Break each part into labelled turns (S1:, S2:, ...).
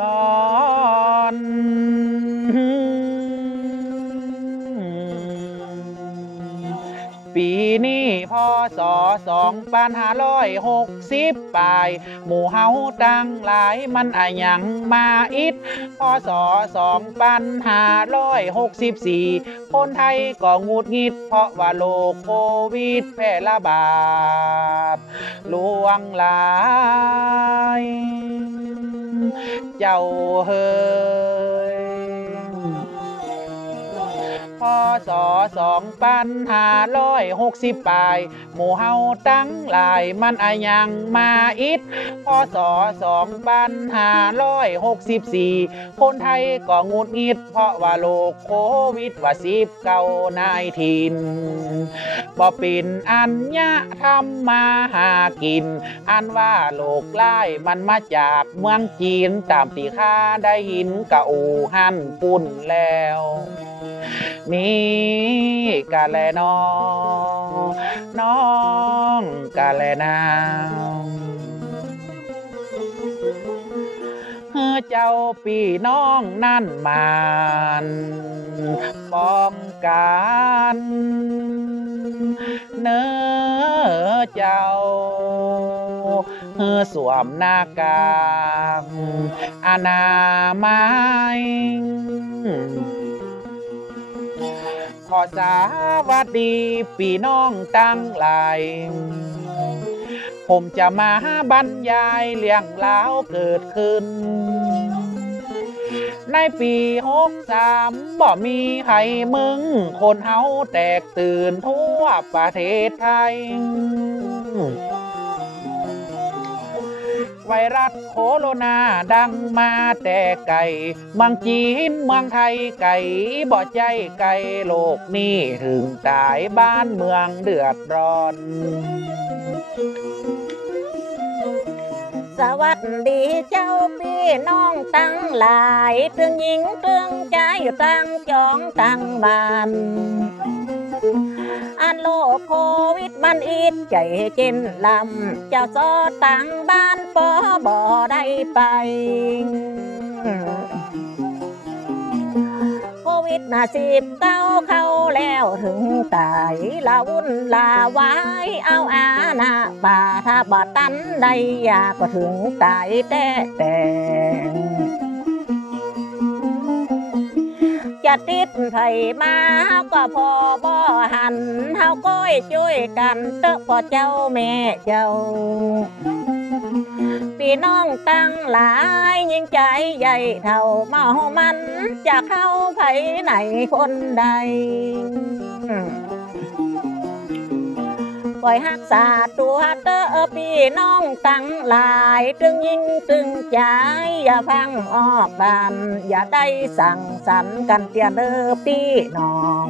S1: อนปีนี้พศสองพันห้าร้อยหกสิบปลาย หมู่เฮาตั้งหลายมันอะหยังมาอิดพศสองพันห้าร้อยหกสิบสี่คนไทยก็งุดงิด เพราะว่าโรคโควิดแพร่ระบาดลวงหลาย เจ้ ศสองพันห้าร้อยหกสิบปลาย หมู่เฮาตั้งหลายมันอะยังมาอิดพศสองพันห้าร้อยหกสิบสี่คนไทยก็งุดงิด เพราะว่าโรคโควิดว่าสิบเก้านายทินบ่ป็นอันยะทำมาหากิน อันว่าโลกไล่มันมาจากเมืองจีนตามตีข้าได้หินกะอูหันปุ่นแล้ว นี่กะแลน้องน้องกะแลนางเอเจ้าปีน้องนั่นมานป้องกันเนื้อเจ้าเฮือสวมหน้ากากอนามัย ขอสาวัสดีพี่น้องตั้งหลาย ผมจะมาบรรยายเรื่องราวเกิดขึ้น ในปีหกสามบ่มีใครมึง คนเฮาแตกตื่นทั่วประเทศไทย ไวรัสโคโรนาดังมาแต่ไก่เมืองจีนเมืองไทยไก่บ่ใจไก่โลกนี้ถึงตายบ้านเมืองเดือดร้อน
S2: สวัสดีเจ้าพี่น้องตั้งหลายตึงหญิงตึงใจอยู่ตั้งจองตั้งบ้านอันโลกโควิดมันอีดใจเจนลำเจ้าซอตั้งบ้านปอบ่ได้ไป วิดน่ะสิบเก้าเข้าแล้วถึงตายละวุ่นลาวายเอาอาณาบาถ้าบาตันใดอยาก็ถึงตายแต่แต่จะติดไผมาเฮาก็พอบ่หันเฮาก้อยช่วยกันเตอะพอเจ้าแม่เจ้า พี่น้องตั้งหลายยิ่งใจใหญ่เท่าเมามันจะเข้าไผไหนคนใดปล่อยหักษาตัวเตอพี่น้องตั้งหลายตึงยิ่งตึงใจอย่าพังออกบานอย่าได้สั่งสรรค์กันเตียเด้อพี่น้อง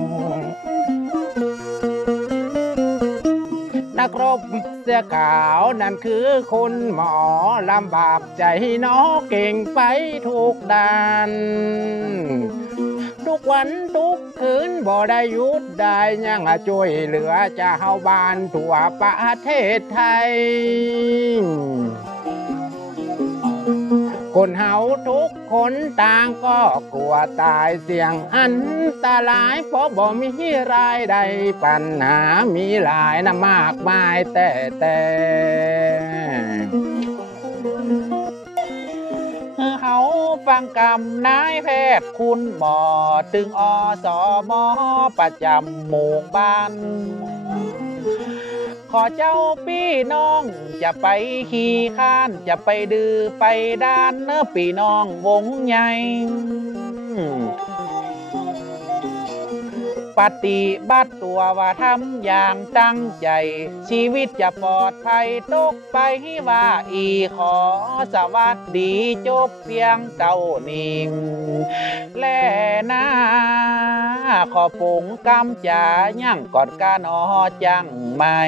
S1: นักรบเสื้อขาวนั่นคือคุณหมอลำบากใจน้อเก่งไปทุกด้าน ทุกวันทุกคืนบ่ได้หยุดได้ยังช่วยเหลือจะเฮาบ้านทั่วประเทศไทย คนเฮาทุกคนต่างก็กลัวตายเสี่ยงอันตรายเพราะบ่มีรายได้ปัญหามีหลายนะมากมายแต่แต่เฮาฟังกรรมนายแพทย์คุณหมอตึงอสมประจำหมู่บ้าน ขอเจ้าพี่น้อง จะไปขี่ข้าน จะไปดื้อไปด้านเนื้อพี่น้องวงใหญ่ ปฏิบัติตัวว่าทำอย่างตั้งใจ ชีวิตจะปลอดภัยตกไปว่าอีขอสวัสดีจบเพียงเต่านิ่งแลนาขอปงกำจาย่างกอดกานอจังไม่